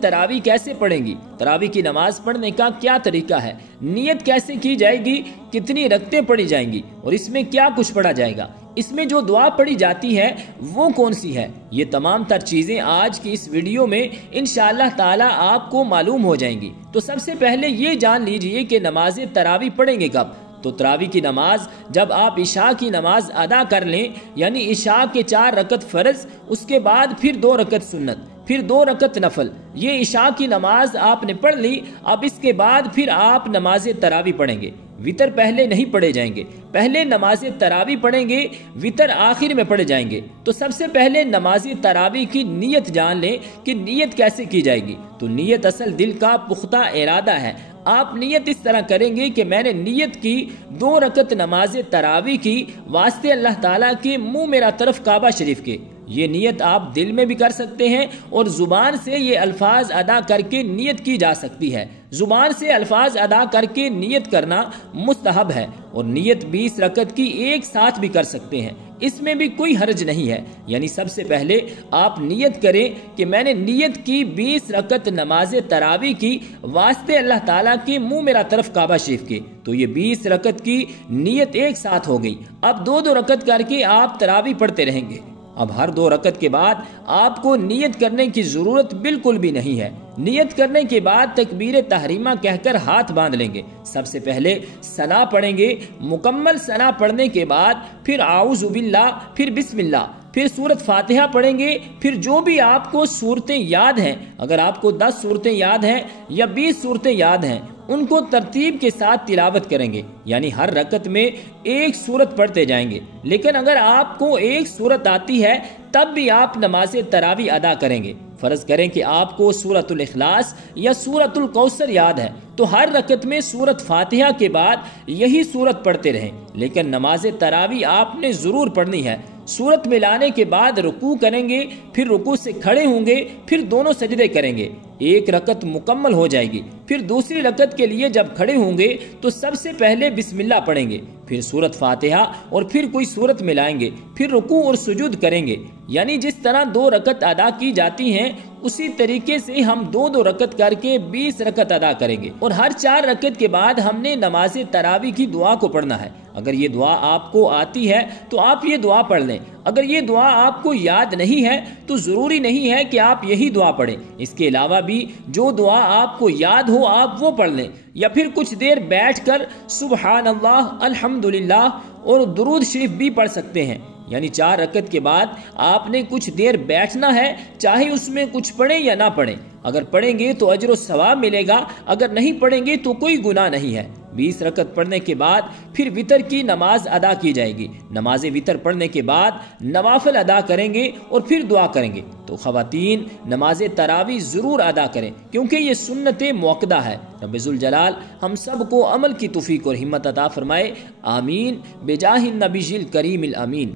تراویح کیسے پڑھیں گی؟ تراویح کی نماز پڑھنے کا کیا طریقہ ہے؟ نیت کیسے کی جائے گی؟ کتنی رکعتیں پڑھی جائیں گی؟ اور اس میں کیا کچھ پڑھا جائے گا؟ اس میں جو دعا پڑھی جاتی ہے وہ کون سی ہے؟ یہ تمام تر چیزیں آج کی اس ویڈیو میں انشاءاللہ تعالی آپ کو معلوم ہو جائیں گی۔ تو سب سے پہلے یہ جان لیجئے کہ نماز تراویح پڑھیں گے کب؟ تو تراویح کی نماز جب آپ عشاء کی نماز ادا کر لیں، یعنی عشاء کے 4 رکعت فرض، اس کے بعد پھر 2 رکعت سنت، پھر 2 رکعت نفل، یہ عشاء کی نماز آپ نے پڑھ لی۔ اب اس کے بعد پھر آپ نماز تراویح پڑھیں گے۔ وتر پہلے نہیں پڑھے جائیں گے، پہلے نماز تراویح پڑھیں گے، وتر آخر میں پڑھے جائیں گے۔ تو سب سے پہلے نماز تراویح کی نیت جان لیں کہ نیت کیسے کی جائے گی۔ تو نیت اصل دل کا پختہ ارادہ ہے۔ آپ نیت اس طرح کریں گے کہ میں نے نیت کی 2 رکعت نماز تراویح کی واسطے اللہ تعالیٰ کے منہ میرا طرف کعبہ شریف کے۔ یہ نیت آپ دل میں بھی کر سکتے ہیں اور زبان سے یہ الفاظ ادا کر کے نیت کی جا سکتی ہے۔ زبان سے الفاظ ادا کر کے نیت کرنا مستحب ہے، اور نیت 20 رکعت کی ایک ساتھ بھی کر سکتے ہیں، اس میں بھی کوئی حرج نہیں ہے۔ یعنی سب سے پہلے آپ نیت کریں کہ میں نے نیت کی 20 رکعت نماز تراویح کی واسطے اللہ تعالیٰ کے منہ میرا طرف کعبہ شریف کے۔ تو یہ 20 رکعت کی نیت ایک ساتھ ہو گئی۔ اب 2 رکعت کر کے آپ تراویح پڑھتے رہیں گے۔ اب ہر 2 رکعت کے بعد آپ کو نیت کرنے کی ضرورت بالکل بھی نہیں ہے۔ نیت کرنے کے بعد تکبیر تحریمہ کہہ کر ہاتھ باندھ لیں گے۔ سب سے پہلے ثنا پڑھیں گے۔ مکمل ثنا پڑھنے کے بعد پھر اعوذ باللہ، پھر بسم اللہ، پھر سورت فاتحہ پڑھیں گے۔ پھر جو بھی آپ کو صورتیں یاد ہیں، اگر آپ کو 10 صورتیں یاد ہیں یا 20 صورتیں یاد ہیں، ان کو ترتیب کے ساتھ تلاوت کریں گے، یعنی ہر رکعت میں ایک صورت پڑھتے جائیں گے۔ لیکن اگر آپ کو ایک صورت آتی ہے تب بھی آپ نماز تراویح ادا کریں گے۔ فرض کریں کہ آپ کو سورۃ الاخلاص یا سورۃ الکوثر یاد ہے، تو ہر رکعت میں سورت فاتحہ کے بعد یہی سورت پڑھتے رہیں۔ لیکن نماز تراویح آپ نے ضرور پڑھنی ہے۔ سورت ملانے کے بعد رکوع کریں گے، پھر رکوع سے کھڑے ہوں گے، پھر دونوں سجدے کریں گے۔ ایک رکعت مکمل ہو جائے گی۔ پھر دوسری رکعت کے لیے جب کھڑے ہوں گے تو سب سے پہلے بسم اللہ پڑھیں گے، پھر سورت فاتحہ اور پھر کوئی سورت ملائیں گے، پھر رکوع اور سجود کریں گے۔ یعنی جس طرح 2 رکعت ادا کی جاتی ہیں اسی طریقے سے ہم 2 رکعت کر کے 20 رکعت ادا کریں گے، اور ہر 4 رکعت کے بعد ہم نے نماز تراویح کی دعا کو پڑھنا ہے۔ اگر یہ دعا آپ کو آتی ہے تو آپ یہ دعا پڑھ لیں۔ اگر یہ دعا آپ کو یاد نہیں ہے تو ضروری نہیں ہے کہ آپ یہی دعا پڑھیں، اس کے علاوہ بھی جو دعا آپ کو یاد ہو آپ وہ پڑھ لیں، یا پھر کچھ دیر بیٹھ کر سبحان اللہ، الحمدللہ اور درود شریف بھی پڑھ سکتے ہیں۔ یعنی 4 رکعت کے بعد آپ نے کچھ دیر بیٹھنا ہے، چاہے اس میں کچھ پڑھیں یا نہ پڑھیں۔ اگر پڑھیں گے تو اجر و ثواب ملے گا، اگر نہیں پڑھیں گے تو کوئی گناہ نہیں ہے۔ 20 رکعت پڑھنے کے بعد پھر وتر کی نماز ادا کی جائے گی۔ نماز وتر پڑھنے کے بعد نوافل ادا کریں گے اور پھر دعا کریں گے۔ تو خواتین نماز تراویح ضرور ادا کریں، کیونکہ یہ سنت موقدہ ہے۔ رب ذوالجلال ہم سب کو عمل کی توفیق اور ہمت عطا فرمائے، آمین، بجاہ النبی الکریم الامین۔